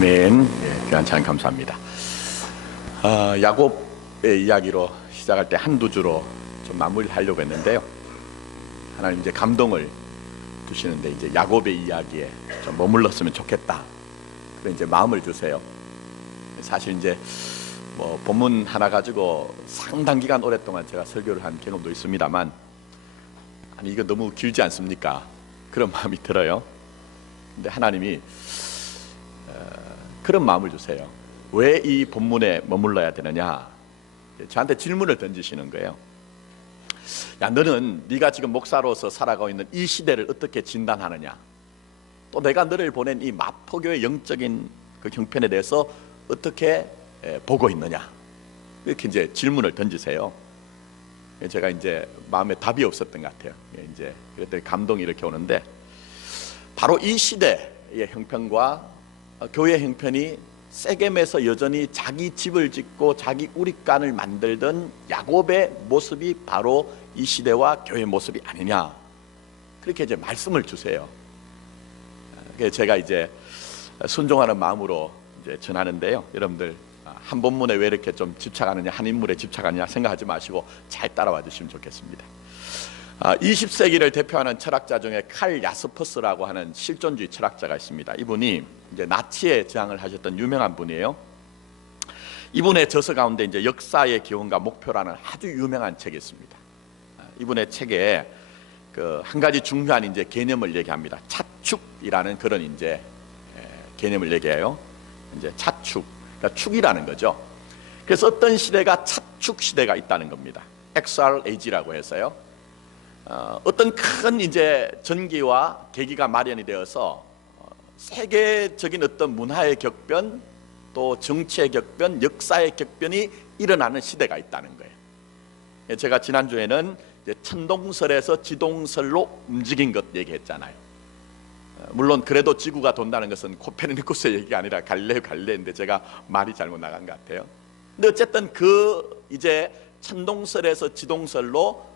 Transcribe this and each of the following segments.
아멘. 예, 귀한 찬양 감사합니다. 야곱의 이야기로 시작할 때 한두 주로 좀 마무리를 하려고 했는데요. 하나님 이제 감동을 주시는데 이제 야곱의 이야기에 좀 머물렀으면 좋겠다. 그래 이제 마음을 주세요. 사실 이제 뭐 본문 하나 가지고 상당 기간 오랫동안 제가 설교를 한 경험도 있습니다만, 아니 이거 너무 길지 않습니까? 그런 마음이 들어요. 근데 하나님이 그런 마음을 주세요. 왜 이 본문에 머물러야 되느냐? 저한테 질문을 던지시는 거예요. 야, 너는 네가 지금 목사로서 살아가고 있는 이 시대를 어떻게 진단하느냐? 또 내가 너를 보낸 이 마포교의 영적인 그 형편에 대해서 어떻게 보고 있느냐? 이렇게 이제 질문을 던지세요. 제가 이제 마음에 답이 없었던 것 같아요. 이제 그랬더니 감동이 이렇게 오는데, 바로 이 시대의 형편과 교회 형편이 세겜에서 여전히 자기 집을 짓고 자기 우리간을 만들던 야곱의 모습이 바로 이 시대와 교회의 모습이 아니냐, 그렇게 이제 말씀을 주세요. 그래서 제가 이제 순종하는 마음으로 이제 전하는데요. 여러분들 한 본문에 왜 이렇게 좀 집착하느냐, 한 인물에 집착하느냐 생각하지 마시고 잘 따라와 주시면 좋겠습니다. 20세기를 대표하는 철학자 중에 칼 야스퍼스라고 하는 실존주의 철학자가 있습니다. 이분이 이제 나치에 저항을 하셨던 유명한 분이에요. 이분의 저서 가운데 이제 역사의 기원과 목표라는 아주 유명한 책이 있습니다. 이분의 책에 그 한 가지 중요한 이제 개념을 얘기합니다. 차축이라는 그런 이제 개념을 얘기해요. 이제 차축, 그러니까 축이라는 거죠. 그래서 어떤 시대가 차축 시대가 있다는 겁니다. XRAG라고 해서요. 어떤 큰 이제 전기와 계기가 마련이 되어서 세계적인 어떤 문화의 격변, 또 정치의 격변, 역사의 격변이 일어나는 시대가 있다는 거예요. 제가 지난주에는 이제 천동설에서 지동설로 움직인 것 얘기했잖아요. 물론 그래도 지구가 돈다는 것은 코페르니쿠스의 얘기가 아니라 갈릴레오인데 제가 말이 잘못 나간 것 같아요. 근데 어쨌든 그 이제 천동설에서 지동설로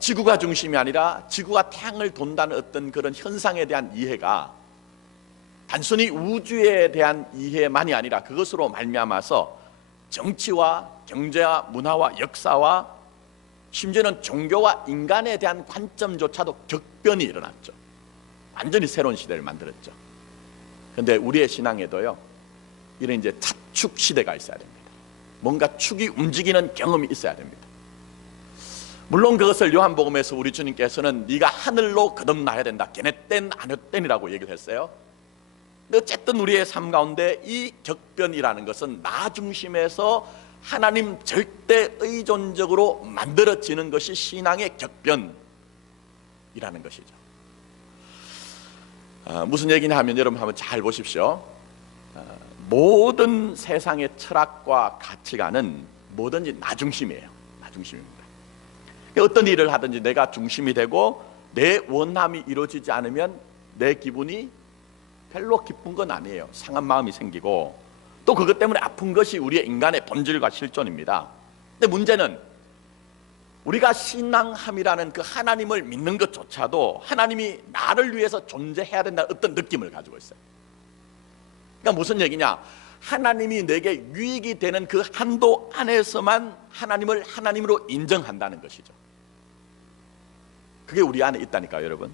지구가 중심이 아니라 지구가 태양을 돈다는 어떤 그런 현상에 대한 이해가 단순히 우주에 대한 이해만이 아니라 그것으로 말미암아서 정치와 경제와 문화와 역사와 심지어는 종교와 인간에 대한 관점조차도 격변이 일어났죠. 완전히 새로운 시대를 만들었죠. 그런데 우리의 신앙에도요, 이런 이제 차축 시대가 있어야 됩니다. 뭔가 축이 움직이는 경험이 있어야 됩니다. 물론 그것을 요한복음에서 우리 주님께서는 네가 하늘로 거듭나야 된다, 게네땐 아뇨땐이라고 얘기를 했어요. 근데 어쨌든 우리의 삶 가운데 이 격변이라는 것은 나 중심에서 하나님 절대 의존적으로 만들어지는 것이 신앙의 격변이라는 것이죠. 무슨 얘기냐 하면 여러분 한번 잘 보십시오. 모든 세상의 철학과 가치관은 뭐든지 나 중심이에요. 나 중심입니다. 어떤 일을 하든지 내가 중심이 되고 내 원함이 이루어지지 않으면 내 기분이 별로 기쁜 건 아니에요. 상한 마음이 생기고 또 그것 때문에 아픈 것이 우리의 인간의 본질과 실존입니다. 근데 문제는 우리가 신앙함이라는 그 하나님을 믿는 것조차도 하나님이 나를 위해서 존재해야 된다는 어떤 느낌을 가지고 있어요. 그러니까 무슨 얘기냐, 하나님이 내게 유익이 되는 그 한도 안에서만 하나님을 하나님으로 인정한다는 것이죠. 그게 우리 안에 있다니까요, 여러분.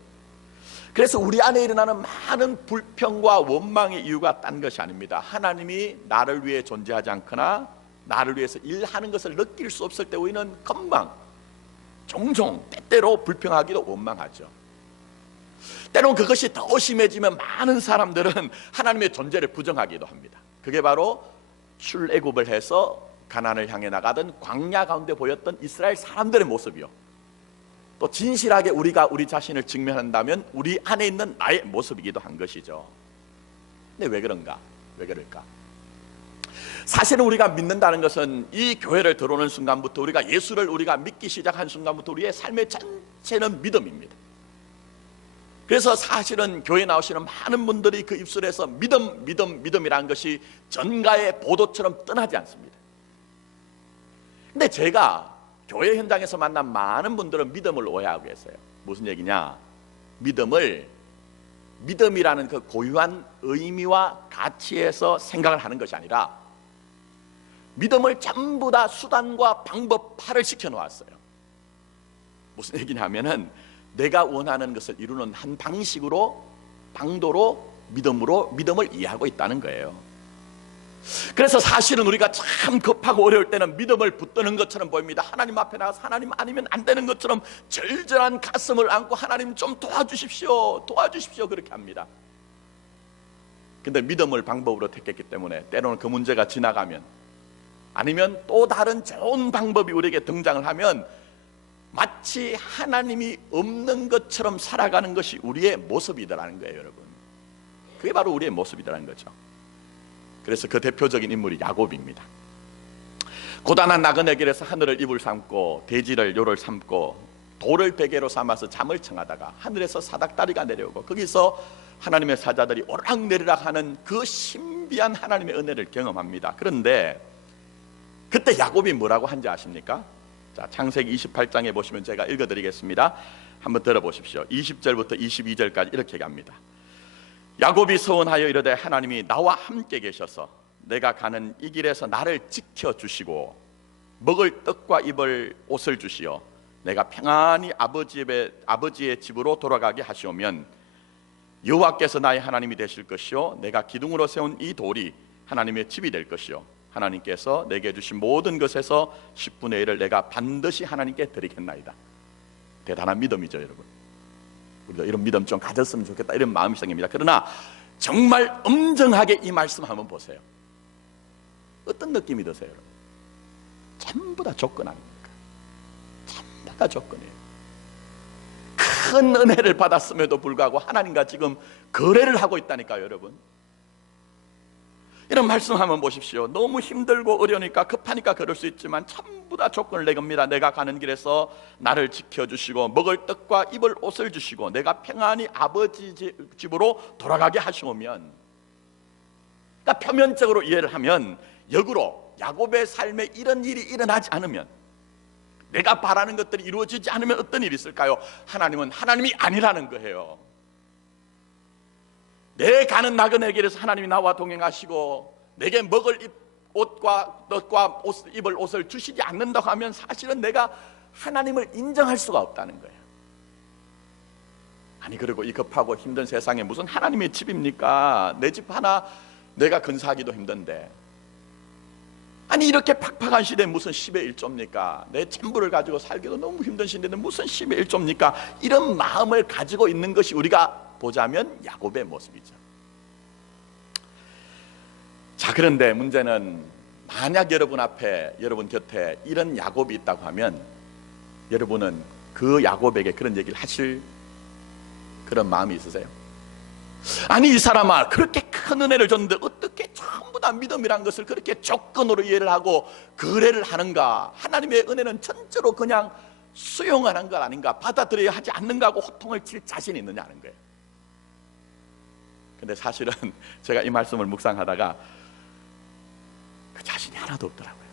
그래서 우리 안에 일어나는 많은 불평과 원망의 이유가 딴 것이 아닙니다. 하나님이 나를 위해 존재하지 않거나 나를 위해서 일하는 것을 느낄 수 없을 때 우리는 금방 종종 때때로 불평하기도 원망하죠. 때론 그것이 더 심해지면 많은 사람들은 하나님의 존재를 부정하기도 합니다. 그게 바로 출애굽을 해서 가나안을 향해 나가던 광야 가운데 보였던 이스라엘 사람들의 모습이요, 또 진실하게 우리가 우리 자신을 직면한다면 우리 안에 있는 나의 모습이기도 한 것이죠. 근데 왜 그런가? 왜 그럴까? 사실은 우리가 믿는다는 것은 이 교회를 들어오는 순간부터, 우리가 예수를 우리가 믿기 시작한 순간부터 우리의 삶의 전체는 믿음입니다. 그래서 사실은 교회에 나오시는 많은 분들이 그 입술에서 믿음이라는 것이 전가의 보도처럼 떠나지 않습니다. 근데 제가 교회 현장에서 만난 많은 분들은 믿음을 오해하고 계세요. 무슨 얘기냐? 믿음을 믿음이라는 그 고유한 의미와 가치에서 생각을 하는 것이 아니라 믿음을 전부 다 수단과 방법화를 시켜놓았어요. 무슨 얘기냐면은 내가 원하는 것을 이루는 한 방식으로, 방도로 믿음을 이해하고 있다는 거예요. 그래서 사실은 우리가 참 급하고 어려울 때는 믿음을 붙드는 것처럼 보입니다. 하나님 앞에 나가서 하나님 아니면 안 되는 것처럼 절절한 가슴을 안고 하나님 좀 도와주십시오 그렇게 합니다. 근데 믿음을 방법으로 택했기 때문에 때로는 그 문제가 지나가면, 아니면 또 다른 좋은 방법이 우리에게 등장을 하면 마치 하나님이 없는 것처럼 살아가는 것이 우리의 모습이더라는 거예요. 여러분, 그게 바로 우리의 모습이더라는 거죠. 그래서 그 대표적인 인물이 야곱입니다. 고단한 나그네 길에서 하늘을 이불 삼고 대지를 요를 삼고 돌을 베개로 삼아서 잠을 청하다가 하늘에서 사닥다리가 내려오고 거기서 하나님의 사자들이 오락내리락 하는 그 신비한 하나님의 은혜를 경험합니다. 그런데 그때 야곱이 뭐라고 한지 아십니까? 자, 창세기 28장에 보시면 제가 읽어드리겠습니다. 한번 들어보십시오. 20절부터 22절까지 이렇게 갑니다. 야곱이 서원하여 이르되 하나님이 나와 함께 계셔서 내가 가는 이 길에서 나를 지켜주시고 먹을 떡과 입을 옷을 주시어 내가 평안히 아버지의 집으로 돌아가게 하시오면 여호와께서 나의 하나님이 되실 것이요 내가 기둥으로 세운 이 돌이 하나님의 집이 될 것이요 하나님께서 내게 주신 모든 것에서 10분의 1을 내가 반드시 하나님께 드리겠나이다. 대단한 믿음이죠, 여러분. 우리가 이런 믿음 좀 가졌으면 좋겠다, 이런 마음이 생깁니다. 그러나 정말 엄정하게 이 말씀 한번 보세요. 어떤 느낌이 드세요, 여러분? 전부 다 조건 아닙니까? 전부 다 조건이에요. 큰 은혜를 받았음에도 불구하고 하나님과 지금 거래를 하고 있다니까요, 여러분. 이런 말씀 한번 보십시오. 너무 힘들고 어려우니까 급하니까 그럴 수 있지만 전부 다 조건을 내겁니다. 내가 가는 길에서 나를 지켜주시고 먹을 떡과 입을 옷을 주시고 내가 평안히 아버지 집으로 돌아가게 하시오면, 그러니까 표면적으로 이해를 하면 역으로 야곱의 삶에 이런 일이 일어나지 않으면, 내가 바라는 것들이 이루어지지 않으면 어떤 일이 있을까요? 하나님은 하나님이 아니라는 거예요. 내 가는 나그네 길에서 하나님이 나와 동행하시고 내게 먹을 옷과 떡과 입을 옷을 주시지 않는다고 하면 사실은 내가 하나님을 인정할 수가 없다는 거예요. 아니, 그리고 이 급하고 힘든 세상에 무슨 하나님의 집입니까? 내 집 하나 내가 건사하기도 힘든데, 아니 이렇게 팍팍한 시대에 무슨 10의 1조입니까? 내 전부를 가지고 살기도 너무 힘든 시대인데 무슨 10의 1조입니까? 이런 마음을 가지고 있는 것이 우리가 보자면 야곱의 모습이죠. 자, 그런데 문제는 만약 여러분 앞에, 여러분 곁에 이런 야곱이 있다고 하면 여러분은 그 야곱에게 그런 얘기를 하실 그런 마음이 있으세요? 아니, 이 사람아, 그렇게 큰 은혜를 줬는데 어떻게 전부 다 믿음이란 것을 그렇게 조건으로 이해를 하고 거래를 하는가? 하나님의 은혜는 전적으로 그냥 수용하는 것 아닌가? 받아들여야 하지 않는가 하고 호통을 칠 자신이 있느냐는 거예요. 근데 사실은 제가 이 말씀을 묵상하다가 그 자신이 하나도 없더라고요.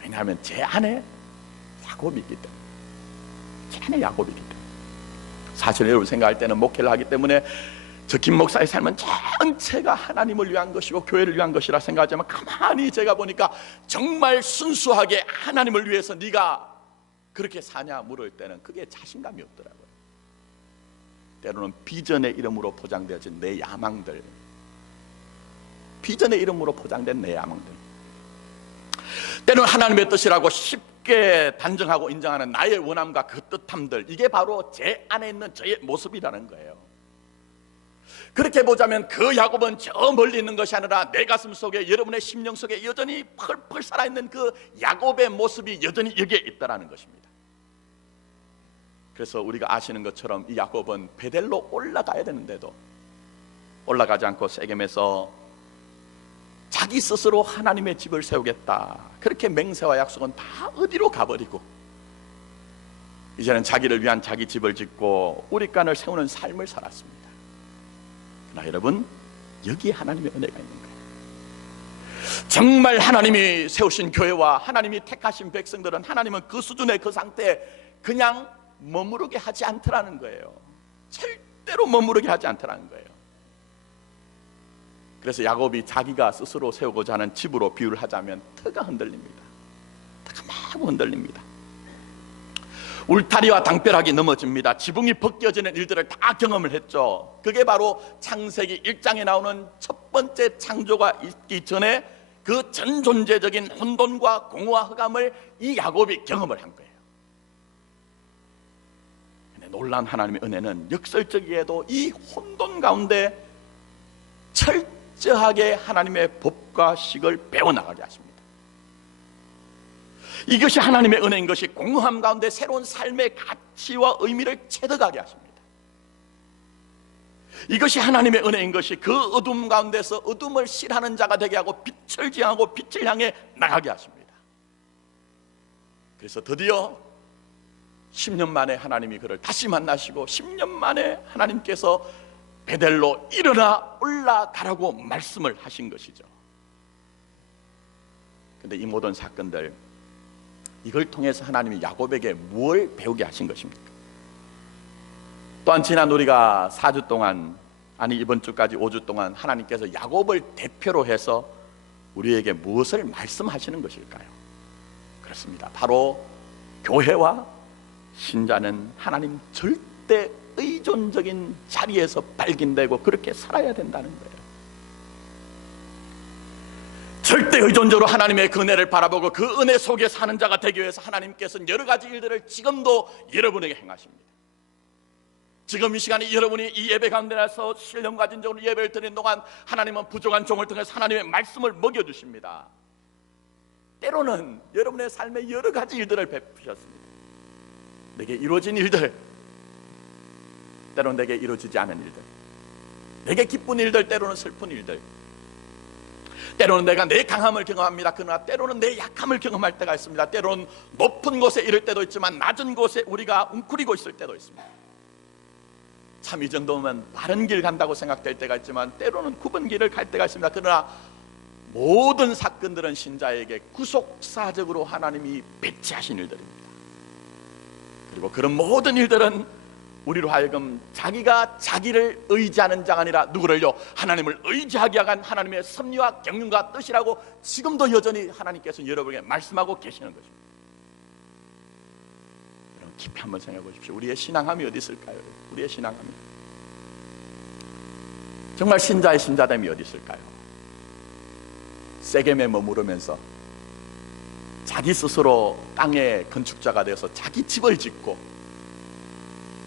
왜냐하면 제 안에 야곱이 있기 때문에. 제 안에 야곱이 있기 때문에. 사실 여러분 생각할 때는 목회를 하기 때문에 저 김 목사의 삶은 전체가 하나님을 위한 것이고 교회를 위한 것이라 생각하지만 가만히 제가 보니까 정말 순수하게 하나님을 위해서 네가 그렇게 사냐 물을 때는 그게 자신감이 없더라고요. 때로는 비전의 이름으로 포장되어진 내 야망들, 비전의 이름으로 포장된 내 야망들, 때로는 하나님의 뜻이라고 쉽게 단정하고 인정하는 나의 원함과 그 뜻함들, 이게 바로 제 안에 있는 저의 모습이라는 거예요. 그렇게 보자면 그 야곱은 저 멀리 있는 것이 아니라 내 가슴 속에, 여러분의 심령 속에 여전히 펄펄 살아있는 그 야곱의 모습이 여전히 여기에 있다는 것입니다. 그래서 우리가 아시는 것처럼 이 야곱은 베델로 올라가야 되는데도 올라가지 않고 세겜에서 자기 스스로 하나님의 집을 세우겠다, 그렇게 맹세와 약속은 다 어디로 가버리고 이제는 자기를 위한 자기 집을 짓고 우리간을 세우는 삶을 살았습니다. 그러나 여러분, 여기에 하나님의 은혜가 있는 거예요. 정말 하나님이 세우신 교회와 하나님이 택하신 백성들은 하나님은 그 수준의 그 상태에 그냥 머무르게 하지 않더라는 거예요. 절대로 머무르게 하지 않더라는 거예요. 그래서 야곱이 자기가 스스로 세우고자 하는 집으로 비유를 하자면 터가 흔들립니다. 터가 마구 흔들립니다. 울타리와 당벼락이 넘어집니다. 지붕이 벗겨지는 일들을 다 경험을 했죠. 그게 바로 창세기 1장에 나오는 첫 번째 창조가 있기 전에 그 전존재적인 혼돈과 공허와 흑암을 이 야곱이 경험을 한 거예요. 근데 놀라운 하나님의 은혜는 역설적이게도 이 혼돈 가운데 철저하게 하나님의 법과 식을 배워나가게 하십니다. 이것이 하나님의 은혜인 것이 공허함 가운데 새로운 삶의 가치와 의미를 체득하게 하십니다. 이것이 하나님의 은혜인 것이 그 어둠 가운데서 어둠을 싫어하는 자가 되게 하고 빛을 지향하고 빛을 향해 나가게 하십니다. 그래서 드디어 10년 만에 하나님이 그를 다시 만나시고 10년 만에 하나님께서 베델로 일어나 올라가라고 말씀을 하신 것이죠. 그런데 이 모든 사건들, 이걸 통해서 하나님이 야곱에게 뭘 배우게 하신 것입니까? 또한 지난 우리가 4주 동안, 아니 이번 주까지 5주 동안 하나님께서 야곱을 대표로 해서 우리에게 무엇을 말씀하시는 것일까요? 그렇습니다. 바로 교회와 신자는 하나님 절대 의존적인 자리에서 발견되고 그렇게 살아야 된다는 거예요. 절대 의존적으로 하나님의 그 은혜를 바라보고 그 은혜 속에 사는 자가 되기 위해서 하나님께서는 여러 가지 일들을 지금도 여러분에게 행하십니다. 지금 이 시간에 여러분이 이 예배 가운데 나서 신령과 진정으로 예배를 드리는 동안 하나님은 부족한 종을 통해서 하나님의 말씀을 먹여주십니다. 때로는 여러분의 삶에 여러 가지 일들을 베푸셨습니다. 내게 이루어진 일들, 때로는 내게 이루어지지 않은 일들, 내게 기쁜 일들, 때로는 슬픈 일들, 때로는 내가 내 강함을 경험합니다. 그러나 때로는 내 약함을 경험할 때가 있습니다. 때로는 높은 곳에 이를 때도 있지만 낮은 곳에 우리가 웅크리고 있을 때도 있습니다. 참 이 정도면 바른 길 간다고 생각될 때가 있지만 때로는 굽은 길을 갈 때가 있습니다. 그러나 모든 사건들은 신자에게 구속사적으로 하나님이 배치하신 일들입니다. 그리고 그런 모든 일들은 우리로 하여금 자기가 자기를 의지하는 자가 아니라 누구를요? 하나님을 의지하게 한 하나님의 섭리와 경륜과 뜻이라고 지금도 여전히 하나님께서 여러분에게 말씀하고 계시는 것입니다. 여러분 깊이 한번 생각해 보십시오. 우리의 신앙함이 어디 있을까요? 우리의 신앙함이, 정말 신자의 신자됨이 어디 있을까요? 세겜에 머무르면서 자기 스스로 땅의 건축자가 되어서 자기 집을 짓고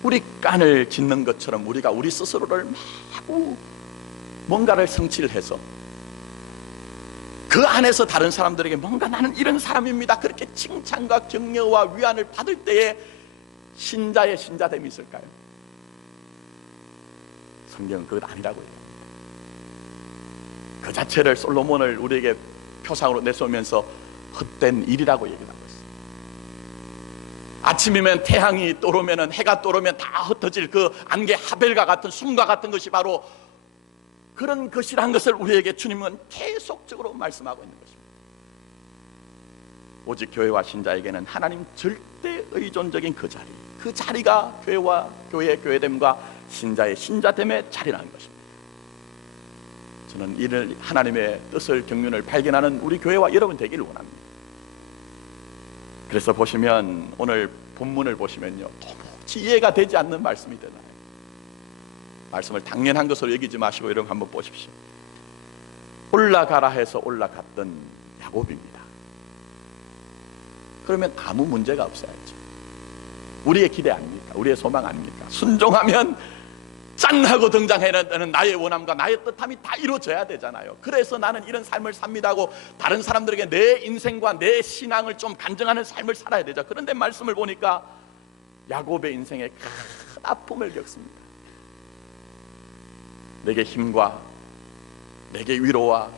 우리 깐을 짓는 것처럼 우리가 우리 스스로를 마구 뭔가를 성취를 해서 그 안에서 다른 사람들에게 뭔가 나는 이런 사람입니다, 그렇게 칭찬과 격려와 위안을 받을 때에 신자의 신자됨이 있을까요? 성경은 그것 아니라고 해요. 그 자체를 솔로몬을 우리에게 표상으로 내세우면서 헛된 일이라고 얘기하고 있어요. 아침이면 태양이 떠오르면, 해가 떠오르면 다 흩어질 그 안개 하벨과 같은 숨과 같은 것이 바로 그런 것이라는 것을 우리에게 주님은 계속적으로 말씀하고 있는 것입니다. 오직 교회와 신자에게는 하나님 절대 의존적인 그 자리, 그 자리가 교회와 교회의 교회됨과 신자의 신자됨의 자리라는 것입니다. 저는 이를 하나님의 뜻을 경륜을 발견하는 우리 교회와 여러분 되기를 원합니다. 그래서 보시면 오늘 본문을 보시면요, 도무지 이해가 되지 않는 말씀이 되나요? 말씀을 당연한 것으로 여기지 마시고 여러분 한번 보십시오. 올라가라 해서 올라갔던 야곱입니다. 그러면 아무 문제가 없어야죠. 우리의 기대 아닙니까? 우리의 소망 아닙니까? 순종하면 짠 하고 등장해야 되는 나의 원함과 나의 뜻함이 다 이루어져야 되잖아요. 그래서 나는 이런 삶을 삽니다고 다른 사람들에게 내 인생과 내 신앙을 좀 간증하는 삶을 살아야 되죠. 그런데 말씀을 보니까 야곱의 인생에 큰 아픔을 겪습니다. 내게 힘과 내게 위로와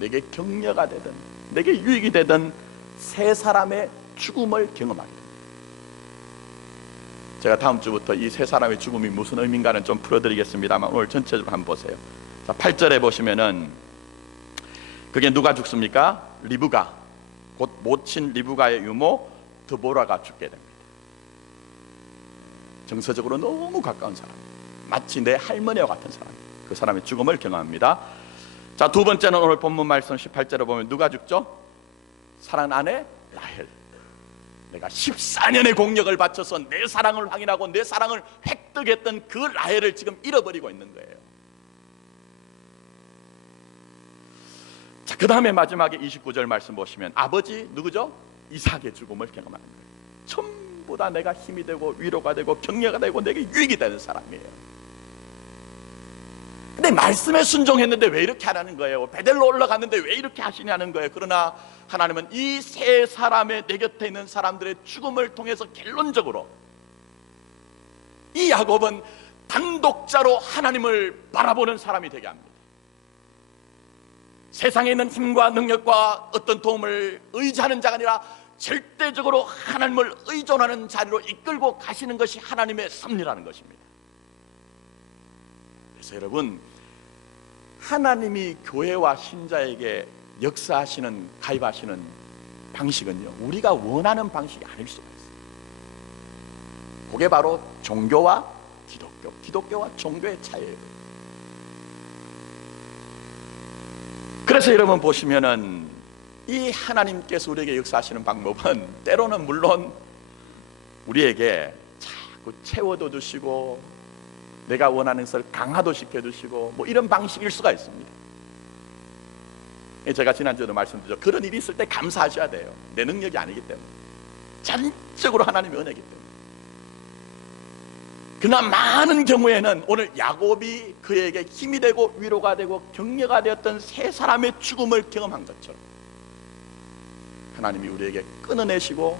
내게 격려가 되든 내게 유익이 되든 세 사람의 죽음을 경험하게 됩니다. 제가 다음 주부터 이 세 사람의 죽음이 무슨 의미인가는 좀 풀어드리겠습니다만 오늘 전체적으로 한번 보세요. 자, 8절에 보시면은 그게 누가 죽습니까? 리브가, 곧 모친 리브가의 유모 드보라가 죽게 됩니다. 정서적으로 너무 가까운 사람, 마치 내 할머니와 같은 사람, 그 사람의 죽음을 경험합니다. 자, 두 번째는 오늘 본문 말씀 18절에 보면 누가 죽죠? 사랑하는 아내 라헬. 내가 14년의 공력을 바쳐서 내 사랑을 확인하고 내 사랑을 획득했던 그 라헬을 지금 잃어버리고 있는 거예요. 자, 그 다음에 마지막에 29절 말씀 보시면 아버지 누구죠? 이삭의 죽음을 경험하는 거예요. 전부 다 내가 힘이 되고 위로가 되고 격려가 되고 내게 유익이 되는 사람이에요. 근데 말씀에 순종했는데 왜 이렇게 하라는 거예요? 베델로 올라갔는데 왜 이렇게 하시냐는 거예요. 그러나 하나님은 이 세 사람의 내 곁에 있는 사람들의 죽음을 통해서 결론적으로 이 야곱은 단독자로 하나님을 바라보는 사람이 되게 합니다. 세상에 있는 힘과 능력과 어떤 도움을 의지하는 자가 아니라 절대적으로 하나님을 의존하는 자리로 이끌고 가시는 것이 하나님의 섭리라는 것입니다. 그래서 여러분, 하나님이 교회와 신자에게 역사하시는, 가입하시는 방식은요, 우리가 원하는 방식이 아닐 수가 있어요. 그게 바로 종교와 기독교, 기독교와 종교의 차이예요. 그래서 여러분 보시면은 이 하나님께서 우리에게 역사하시는 방법은 때로는 물론 우리에게 자꾸 채워도 주시고 내가 원하는 것을 강화도 시켜주시고 뭐 이런 방식일 수가 있습니다. 제가 지난주에도 말씀드렸죠. 그런 일이 있을 때 감사하셔야 돼요. 내 능력이 아니기 때문에, 전적으로 하나님의 은혜이기 때문에. 그러나 많은 경우에는 오늘 야곱이 그에게 힘이 되고 위로가 되고 격려가 되었던 세 사람의 죽음을 경험한 것처럼 하나님이 우리에게 끊어내시고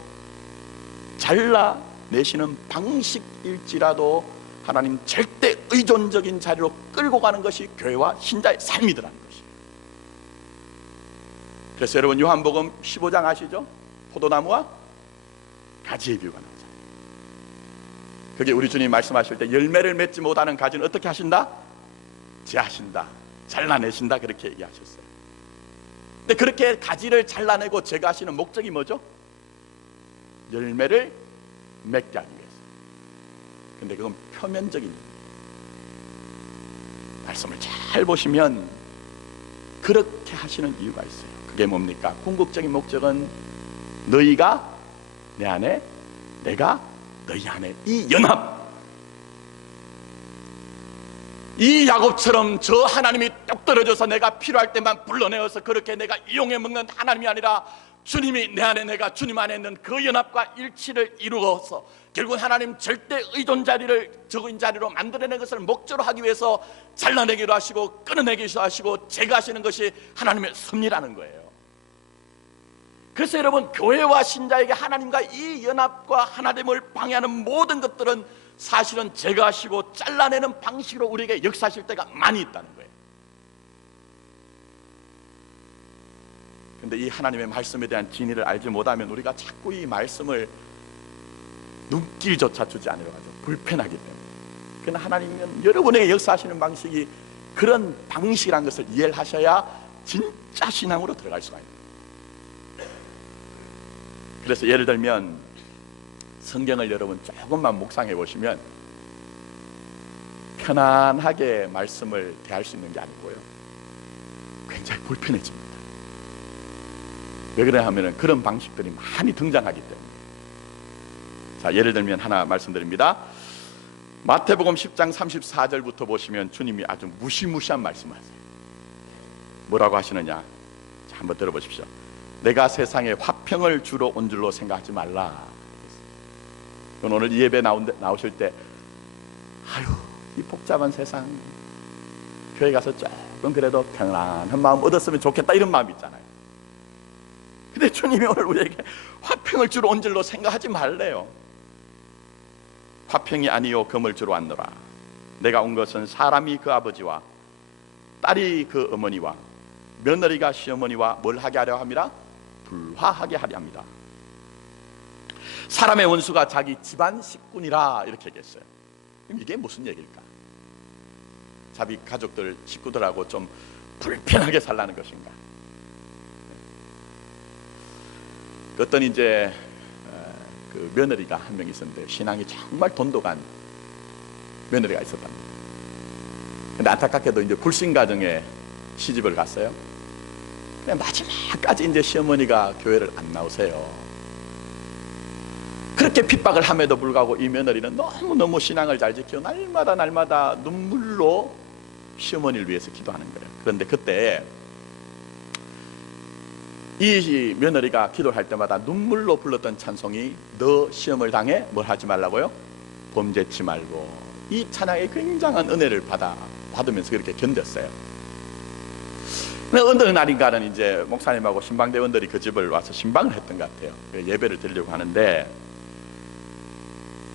잘라내시는 방식일지라도 하나님 절대 의존적인 자리로 끌고 가는 것이 교회와 신자의 삶이더라는 것이에요. 그래서 여러분 요한복음 15장 아시죠? 포도나무와 가지의 비유가 나오죠. 그게 우리 주님 말씀하실 때 열매를 맺지 못하는 가지는 어떻게 하신다? 제하신다, 잘라내신다, 그렇게 얘기하셨어요. 근데 그렇게 가지를 잘라내고 제거하시는 목적이 뭐죠? 열매를 맺게 하기 위해서. 근데 그건 표면적인 말씀을 잘 보시면 그렇게 하시는 이유가 있어요. 그게 뭡니까? 궁극적인 목적은 너희가 내 안에, 내가 너희 안에, 이 연합, 이 야곱처럼 저 하나님이 똑 떨어져서 내가 필요할 때만 불러내어서 그렇게 내가 이용해 먹는 하나님이 아니라 주님이 내 안에, 내가 주님 안에 있는 그 연합과 일치를 이루어서 결국 하나님 절대 의존 자리를 적은 자리로 만들어낸 것을 목적으로 하기 위해서 잘라내기도 하시고 끊어내기도 하시고 제거하시는 것이 하나님의 섭리라는 거예요. 그래서 여러분, 교회와 신자에게 하나님과 이 연합과 하나됨을 방해하는 모든 것들은 사실은 제거하시고 잘라내는 방식으로 우리에게 역사하실 때가 많이 있다는 거예요. 근데 이 하나님의 말씀에 대한 진리를 알지 못하면 우리가 자꾸 이 말씀을 눈길조차 주지 않으려 하죠. 불편하기 때문에. 그러나 하나님은 여러분에게 역사하시는 방식이 그런 방식이라는 것을 이해를 하셔야 진짜 신앙으로 들어갈 수가 있는 거예요. 그래서 예를 들면 성경을 여러분 조금만 묵상해 보시면 편안하게 말씀을 대할 수 있는 게 아니고요, 굉장히 불편해집니다. 왜 그래 하면 그런 방식들이 많이 등장하기 때문에. 자, 예를 들면 하나 말씀드립니다. 마태복음 10장 34절부터 보시면 주님이 아주 무시무시한 말씀을 하세요. 뭐라고 하시느냐? 자, 한번 들어보십시오. 내가 세상에 화평을 주러 온 줄로 생각하지 말라. 오늘 이 예배 나오실 때 아유, 이 복잡한 세상, 교회 가서 조금 그래도 편안한 마음 얻었으면 좋겠다, 이런 마음이 있잖아요. 근데 주님이 오늘 우리에게 화평을 주러 온 줄로 생각하지 말래요. 화평이 아니요 금을 주러 왔노라. 내가 온 것은 사람이 그 아버지와 딸이 그 어머니와 며느리가 시어머니와 뭘 하게 하려 합니다? 불화하게 하려 합니다. 사람의 원수가 자기 집안 식구니라, 이렇게 얘기했어요. 그럼 이게 무슨 얘기일까? 자기 가족들, 식구들하고 좀 불편하게 살라는 것인가? 어떤 이제 그 며느리가 한 명 있었는데 신앙이 정말 돈독한 며느리가 있었답니다. 근데 안타깝게도 이제 불신 가정에 시집을 갔어요. 마지막까지 이제 시어머니가 교회를 안 나오세요. 그렇게 핍박을 함에도 불구하고 이 며느리는 너무너무 신앙을 잘 지켜 날마다 눈물로 시어머니를 위해서 기도하는 거예요. 그런데 그때 이 며느리가 기도할 때마다 눈물로 불렀던 찬송이 너 시험을 당해 뭘 하지 말라고요? 범죄치 말고. 이 찬양에 굉장한 은혜를 받으면서 그렇게 견뎠어요. 어느 날인가는 이제 목사님하고 신방대원들이 그 집을 와서 신방을 했던 것 같아요. 예배를 드리려고 하는데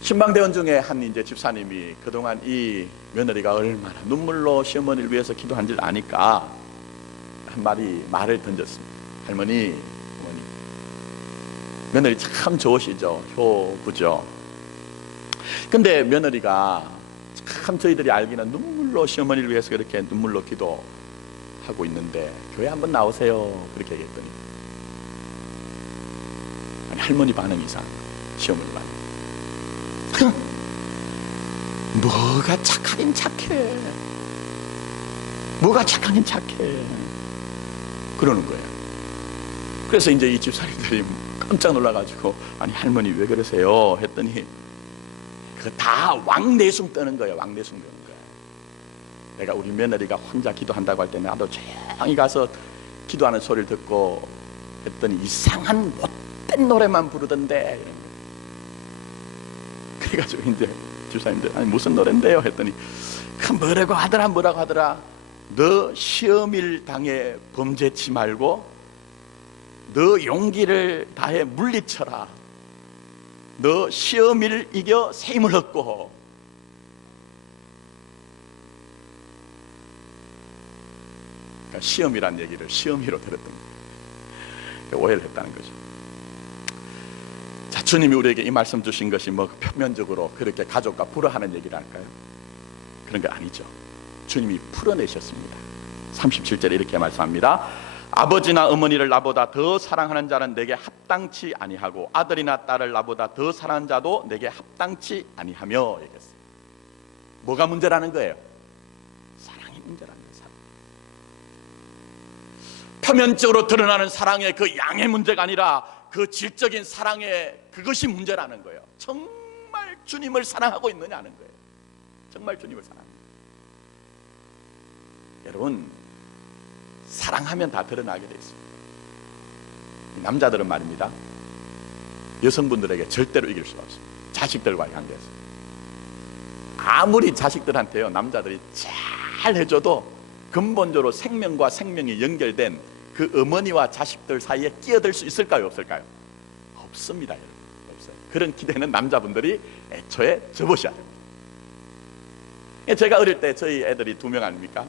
신방대원 중에 한 이제 집사님이 그동안 이 며느리가 얼마나 눈물로 시어머니를 위해서 기도한 줄 아니까 한 말을 던졌습니다. 할머니, 어머니, 며느리 참 좋으시죠? 효부죠? 근데 며느리가 참 저희들이 알기는 눈물로 시어머니를 위해서 그렇게 눈물로 기도하고 있는데 교회 한번 나오세요. 그렇게 얘기했더니 아니, 할머니 반응 이상, 시어머니 반응. 뭐가 착하긴 착해. 뭐가 착하긴 착해. 그러는 거예요. 그래서 이제 이 집사님들이 깜짝 놀라가지고 아니 할머니 왜 그러세요? 했더니 그 다 왕내숭 떠는 거예요. 왕내숭 떠는 거예요. 내가 우리 며느리가 혼자 기도한다고 할 때는 나도 조용히 가서 기도하는 소리를 듣고 했더니 이상한 못된 노래만 부르던데. 그래가지고 이제 집사님들 아니 무슨 노래인데요? 했더니 뭐라고 하더라. 너 시험일 당해 범죄치 말고 너 용기를 다해 물리쳐라. 너 시험일 이겨 새 힘을 얻고. 그러니까 시험이란 얘기를 시험이로 들었던 거예요. 오해를 했다는 거죠. 자, 주님이 우리에게 이 말씀 주신 것이 뭐 표면적으로 그렇게 가족과 불화하는 얘기를 할까요? 그런 거 아니죠. 주님이 풀어내셨습니다. 37절에 이렇게 말씀합니다. 아버지나 어머니를 나보다 더 사랑하는 자는 내게 합당치 아니하고 아들이나 딸을 나보다 더 사랑하는 자도 내게 합당치 아니하며 얘기했어요. 뭐가 문제라는 거예요? 사랑이 문제라는 거예요. 사랑. 표면적으로 드러나는 사랑의 그 양의 문제가 아니라 그 질적인 사랑의 그것이 문제라는 거예요. 정말 주님을 사랑하고 있느냐는 거예요. 정말 주님을 사랑합니다. 여러분, 사랑하면 다 드러나게 되어 있습니다. 남자들은 말입니다, 여성분들에게 절대로 이길 수가 없습니다. 자식들과의 관계에서 아무리 자식들한테요 남자들이 잘 해줘도 근본적으로 생명과 생명이 연결된 그 어머니와 자식들 사이에 끼어들 수 있을까요? 없을까요? 없습니다. 여러분, 없어요. 그런 기대는 남자분들이 애초에 접으셔야 됩니다. 제가 어릴 때 저희 애들이 2명 아닙니까?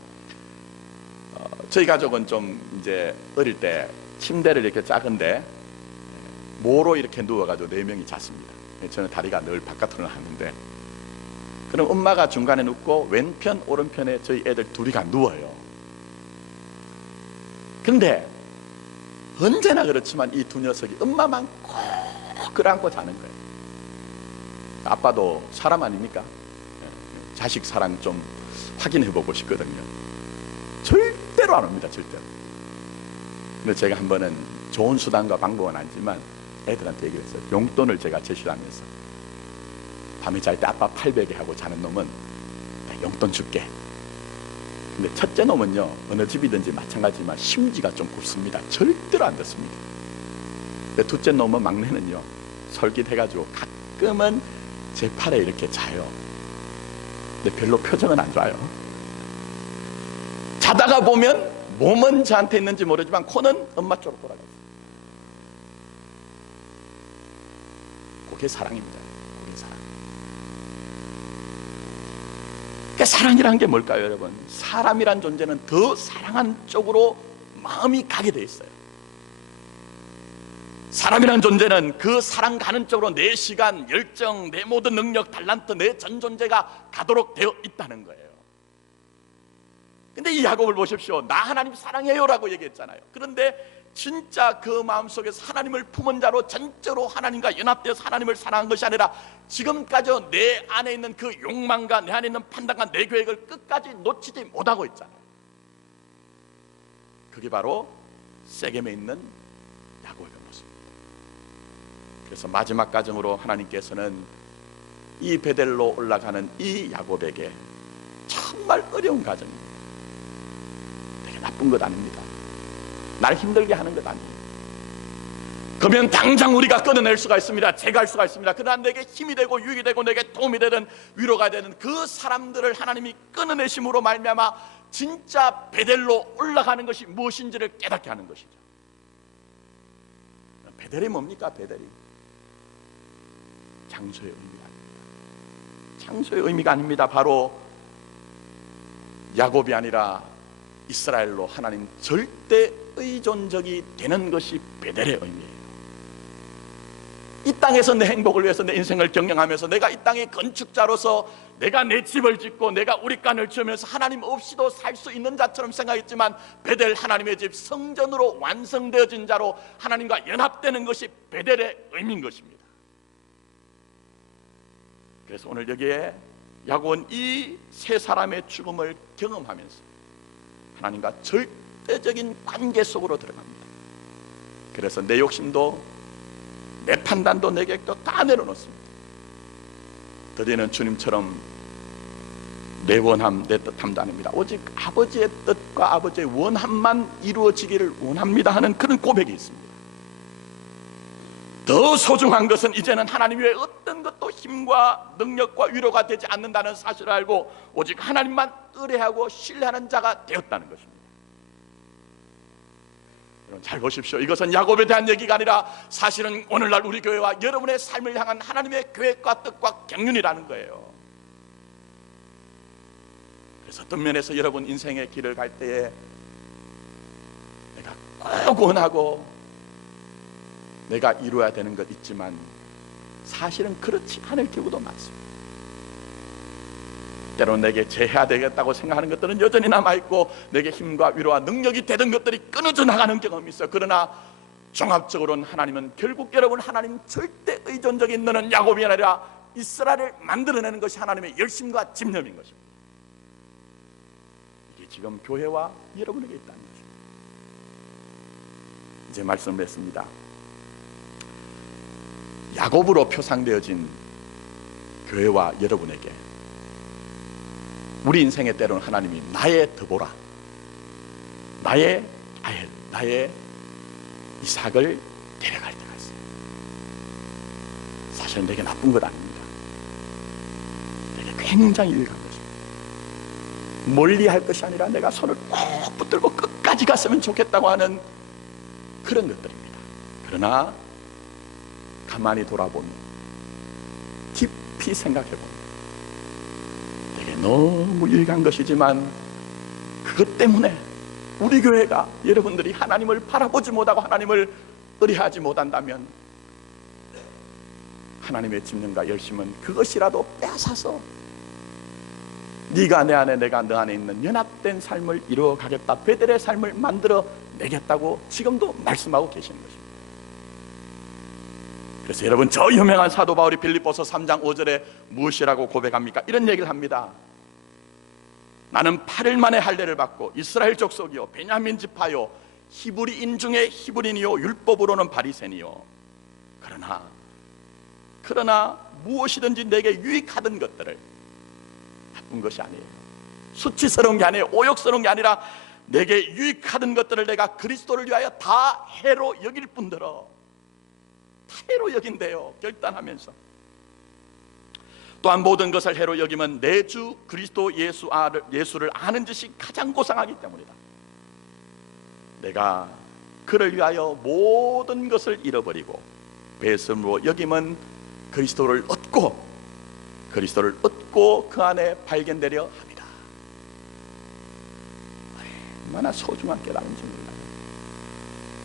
저희 가족은 좀 이제 어릴 때 침대를 이렇게 작은데 모로 이렇게 누워가지고 4명이 잤습니다. 저는 다리가 늘 바깥으로 나왔는데, 그럼 엄마가 중간에 눕고 왼편 오른편에 저희 애들 2이가 누워요. 근데 언제나 그렇지만 이 2 녀석이 엄마만 꼭 끌어안고 자는 거예요. 아빠도 사람 아닙니까? 자식 사랑 좀 확인해보고 싶거든요. 절대로 안 옵니다. 절대로. 근데 제가 한 번은 좋은 수단과 방법은 아니지만 애들한테 얘기했어요. 용돈을 제가 제시하면서 밤에 잘 때 아빠 팔베개 하고 자는 놈은 용돈 줄게. 근데 첫째 놈은요 어느 집이든지 마찬가지지만 심지가 좀 곱습니다. 절대로 안 듣습니다. 근데 둘째 놈은, 막내는요 솔깃해가지고 가끔은 제 팔에 이렇게 자요. 근데 별로 표정은 안 좋아요. 자다가 보면 몸은 저한테 있는지 모르지만 코는 엄마 쪽으로 돌아가요. 그게 사랑입니다. 그게 사랑. 그러니까 사랑이란 게 뭘까요, 여러분? 사람이란 존재는 더 사랑한 쪽으로 마음이 가게 돼 있어요. 사람이란 존재는 그 사랑 가는 쪽으로 내 시간, 열정, 내 모든 능력, 달란트, 내 전 존재가 가도록 되어 있다는 거예요. 근데 이 야곱을 보십시오. 나 하나님 사랑해요라고 얘기했잖아요. 그런데 진짜 그 마음속에서 하나님을 품은 자로 전적으로 하나님과 연합되어서 하나님을 사랑한 것이 아니라 지금까지 내 안에 있는 그 욕망과 내 안에 있는 판단과 내 계획을 끝까지 놓치지 못하고 있잖아요. 그게 바로 세겜에 있는 야곱의 모습입니다. 그래서 마지막 가정으로 하나님께서는 이 베델로 올라가는 이 야곱에게 정말 어려운 가정입니다. 되게 나쁜 것 아닙니다. 날 힘들게 하는 것 아니에요. 그러면 당장 우리가 끊어낼 수가 있습니다. 제가 할 수가 있습니다. 그러나 내게 힘이 되고 유익이 되고 내게 도움이 되는 위로가 되는 그 사람들을 하나님이 끊어내심으로 말미암아 진짜 베델로 올라가는 것이 무엇인지를 깨닫게 하는 것이죠. 베델이 뭡니까? 베델이 장소의 의미가 아닙니다. 장소의 의미가 아닙니다. 바로 야곱이 아니라 이스라엘로 하나님 절대 의존적이 되는 것이 베델의 의미예요. 이 땅에서 내 행복을 위해서 내 인생을 경영하면서 내가 이 땅의 건축자로서 내가 내 집을 짓고 내가 우리간을 지으면서 하나님 없이도 살 수 있는 자처럼 생각했지만 베델 하나님의 집 성전으로 완성되어진 자로 하나님과 연합되는 것이 베델의 의미인 것입니다. 그래서 오늘 여기에 야곱은 이 세 사람의 죽음을 경험하면서 하나님과 절대적인 관계 속으로 들어갑니다. 그래서 내 욕심도 내 판단도 내 계획도 다 내려놓습니다. 드디어는 주님처럼 내 원함 내 뜻함도 아닙니다. 오직 아버지의 뜻과 아버지의 원함만 이루어지기를 원합니다 하는 그런 고백이 있습니다. 더 소중한 것은 이제는 하나님 외에 어떤 것도 힘과 능력과 위로가 되지 않는다는 사실을 알고 오직 하나님만 의뢰하고 신뢰하는 자가 되었다는 것입니다. 여러분 잘 보십시오. 이것은 야곱에 대한 얘기가 아니라 사실은 오늘날 우리 교회와 여러분의 삶을 향한 하나님의 계획과 뜻과 경륜이라는 거예요. 그래서 어떤 면에서 여러분 인생의 길을 갈 때에 내가 꼭 원하고 내가 이루어야 되는 것 있지만 사실은 그렇지 않을 경우도 많습니다. 때로는 내게 제해야 되겠다고 생각하는 것들은 여전히 남아있고 내게 힘과 위로와 능력이 되던 것들이 끊어져 나가는 경험이 있어요. 그러나 종합적으로는 하나님은 결국 여러분 하나님 절대 의존적인 너는 야곱이 아니라 이스라엘을 만들어내는 것이 하나님의 열심과 집념인 것입니다. 이게 지금 교회와 여러분에게 있다는 것입니다. 이제 말씀을 했습니다. 야곱으로 표상되어진 교회와 여러분에게 우리 인생의 때로는 하나님이 나의 드보라, 나의 아헬, 나의 이삭을 데려갈 때가 있습니다. 사실은 내게 나쁜 것 아닙니다. 내게 굉장히 유익한 것입니다. 멀리 할 것이 아니라 내가 손을 꼭 붙들고 끝까지 갔으면 좋겠다고 하는 그런 것들입니다. 그러나 가만히 돌아보면 깊이 생각해보면 되게 너무 유익한 것이지만 그것 때문에 우리 교회가 여러분들이 하나님을 바라보지 못하고 하나님을 의뢰하지 못한다면 하나님의 집념과 열심은 그것이라도 빼앗아서 네가 내 안에 내가 너 안에 있는 연합된 삶을 이루어가겠다, 베델의 삶을 만들어 내겠다고 지금도 말씀하고 계시는 것입니다. 그래서 여러분 저 유명한 사도 바울이 빌립보서 3장 5절에 무엇이라고 고백합니까? 이런 얘기를 합니다. 나는 8일 만에 할례를 받고 이스라엘 족속이요 베냐민 지파요 히브리인 중에 히브리인이요 율법으로는 바리새인이요 그러나 무엇이든지 내게 유익하던 것들을 나쁜 것이 아니에요. 수치스러운 게 아니에요. 오욕스러운 게 아니라 내게 유익하던 것들을 내가 그리스도를 위하여 다 해로 여길 뿐더러 해로 여긴대요. 결단하면서 또한 모든 것을 해로 여기면 내 주 그리스도 예수를 아는 짓이 가장 고상하기 때문이다. 내가 그를 위하여 모든 것을 잃어버리고 배설물로 여기면 그리스도를 얻고 그 안에 발견되려 합니다. 얼마나 소중한 깨달음인지 몰라요.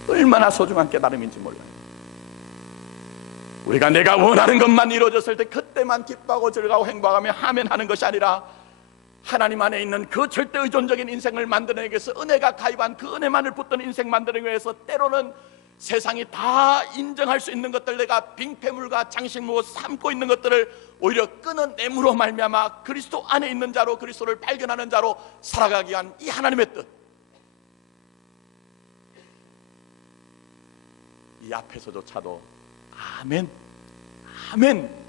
얼마나 소중한 깨달음인지 몰라요. 우리가 내가 원하는 것만 이루어졌을 때 그때만 기뻐하고 즐거워 행복하며 하면 하는 것이 아니라 하나님 안에 있는 그 절대 의존적인 인생을 만들어내기 위해서, 은혜가 가입한 그 은혜만을 붙든 인생 만들기 위해서 때로는 세상이 다 인정할 수 있는 것들, 내가 빙패물과 장식물로 삼고 있는 것들을 오히려 끊어냄으로 말미암아 그리스도 안에 있는 자로, 그리스도를 발견하는 자로 살아가기 위한 이 하나님의 뜻, 이 앞에서조차도 아멘, 아멘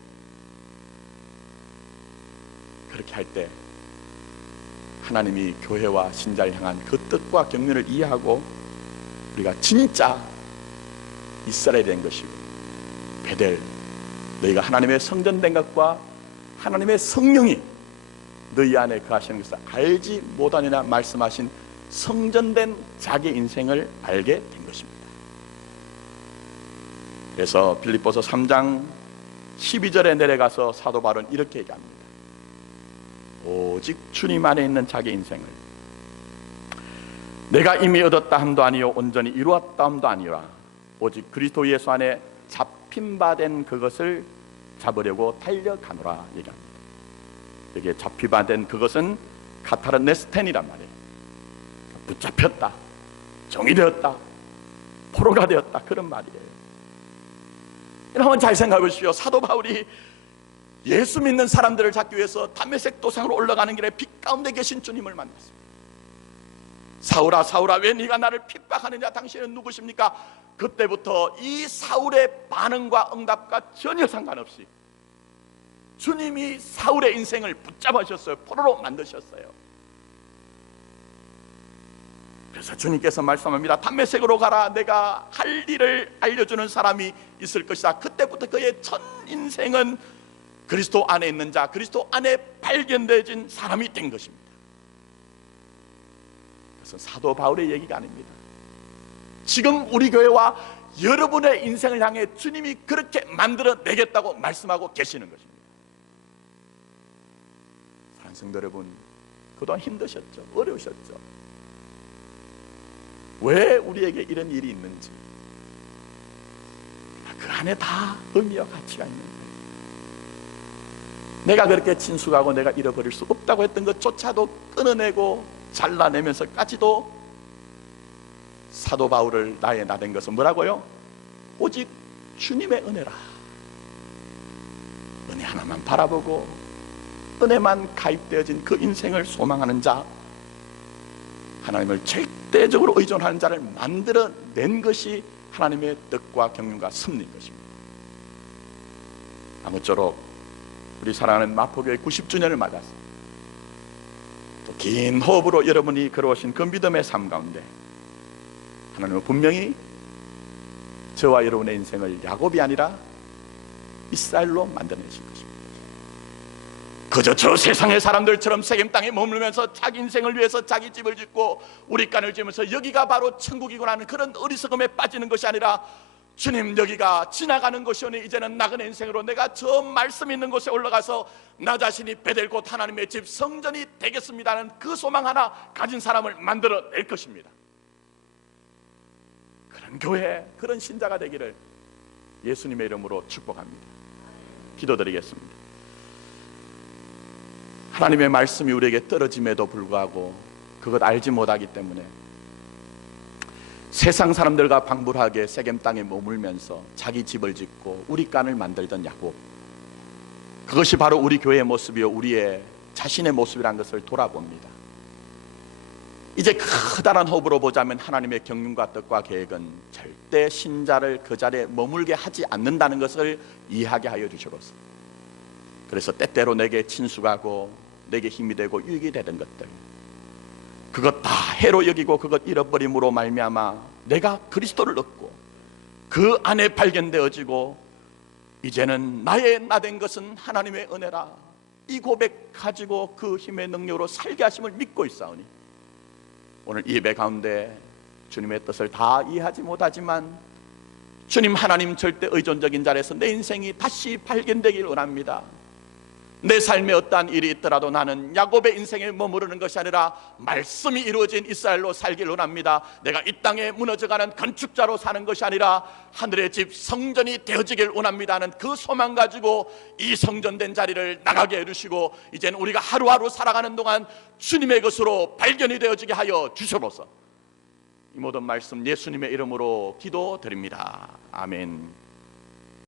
그렇게 할 때 하나님이 교회와 신자를 향한 그 뜻과 경륜을 이해하고 우리가 진짜 이스라엘이 된 것이고, 베델, 너희가 하나님의 성전된 것과 하나님의 성령이 너희 안에 거하시는 것을 알지 못하느냐 말씀하신 성전된 자기 인생을 알게 된 것입니다. 그래서 빌립보서 3장 12절에 내려가서 사도 바울은 이렇게 얘기합니다. 오직 주님 안에 있는 자기 인생을 내가 이미 얻었다 함도 아니요 온전히 이루었다 함도 아니라 오직 그리스도 예수 안에 잡힌 바 된 그것을 잡으려고 달려가노라 얘기합니다. 여기에 잡힌 바 된 그것은 카타르네스텐이란 말이에요. 붙잡혔다, 정의되었다, 포로가 되었다, 그런 말이에요. 여러분 잘 생각해 보십시오. 사도 바울이 예수 믿는 사람들을 잡기 위해서 담메색 도상으로 올라가는 길에 빛 가운데 계신 주님을 만났습니다. 사울아 사울아 왜 네가 나를 핍박하느냐, 당신은 누구십니까? 그때부터 이 사울의 반응과 응답과 전혀 상관없이 주님이 사울의 인생을 붙잡으셨어요. 포로로 만드셨어요. 그래서 주님께서 말씀합니다. 담메색으로 가라, 내가 할 일을 알려주는 사람이 있을 것이다. 그때부터 그의 전 인생은 그리스도 안에 있는 자, 그리스도 안에 발견되어진 사람이 된 것입니다. 그것은 사도 바울의 얘기가 아닙니다. 지금 우리 교회와 여러분의 인생을 향해 주님이 그렇게 만들어내겠다고 말씀하고 계시는 것입니다. 사랑하는 성도 여러분, 그동안 힘드셨죠? 어려우셨죠? 왜 우리에게 이런 일이 있는지, 그 안에 다 의미와 가치가 있는 거예요. 내가 그렇게 친숙하고 내가 잃어버릴 수 없다고 했던 것조차도 끊어내고 잘라내면서까지도 사도 바울을 나의 나 된 것은 뭐라고요? 오직 주님의 은혜라. 은혜 하나만 바라보고 은혜만 가입되어진 그 인생을 소망하는 자, 하나님을 절대적으로 의존하는 자를 만들어낸 것이 하나님의 뜻과 경륜과 섭리인 것입니다. 아무쪼록 우리 사랑하는 마포교회 90주년을 맞아서 또 긴 호흡으로 여러분이 걸어오신 그 믿음의 삶 가운데 하나님은 분명히 저와 여러분의 인생을 야곱이 아니라 이스라엘로 만들어내신 것입니다. 그저 저 세상의 사람들처럼 세겜 땅에 머물면서 자기 인생을 위해서 자기 집을 짓고 우리간을 지으면서 여기가 바로 천국이구나 하는 그런 어리석음에 빠지는 것이 아니라, 주님 여기가 지나가는 것이오니 이제는 나그네 인생으로 내가 저 말씀 있는 곳에 올라가서 나 자신이 베델 곧 하나님의 집 성전이 되겠습니다는 그 소망 하나 가진 사람을 만들어낼 것입니다. 그런 교회, 그런 신자가 되기를 예수님의 이름으로 축복합니다. 기도드리겠습니다. 하나님의 말씀이 우리에게 떨어짐에도 불구하고 그것 알지 못하기 때문에 세상 사람들과 방불하게 세겜 땅에 머물면서 자기 집을 짓고 우리간을 만들던 야곱, 그것이 바로 우리 교회의 모습이요 우리의 자신의 모습이라는 것을 돌아봅니다. 이제 커다란 호흡으로 보자면 하나님의 경륜과 뜻과 계획은 절대 신자를 그 자리에 머물게 하지 않는다는 것을 이해하게 하여 주시옵소서. 그래서 때때로 내게 친숙하고 내게 힘이 되고 유익이 되던 것들, 그것 다 해로 여기고 그것 잃어버림으로 말미암아 내가 그리스도를 얻고 그 안에 발견되어지고 이제는 나의 나 된 것은 하나님의 은혜라, 이 고백 가지고 그 힘의 능력으로 살게 하심을 믿고 있사오니 오늘 이 예배 가운데 주님의 뜻을 다 이해하지 못하지만 주님 하나님 절대 의존적인 자리에서 내 인생이 다시 발견되길 원합니다. 내 삶에 어떠한 일이 있더라도 나는 야곱의 인생에 머무르는 것이 아니라 말씀이 이루어진 이스라엘로 살길 원합니다. 내가 이 땅에 무너져가는 건축자로 사는 것이 아니라 하늘의 집 성전이 되어지길 원합니다 하는 그 소망 가지고 이 성전된 자리를 나가게 해주시고, 이제는 우리가 하루하루 살아가는 동안 주님의 것으로 발견이 되어지게 하여 주셔서 이 모든 말씀 예수님의 이름으로 기도드립니다. 아멘.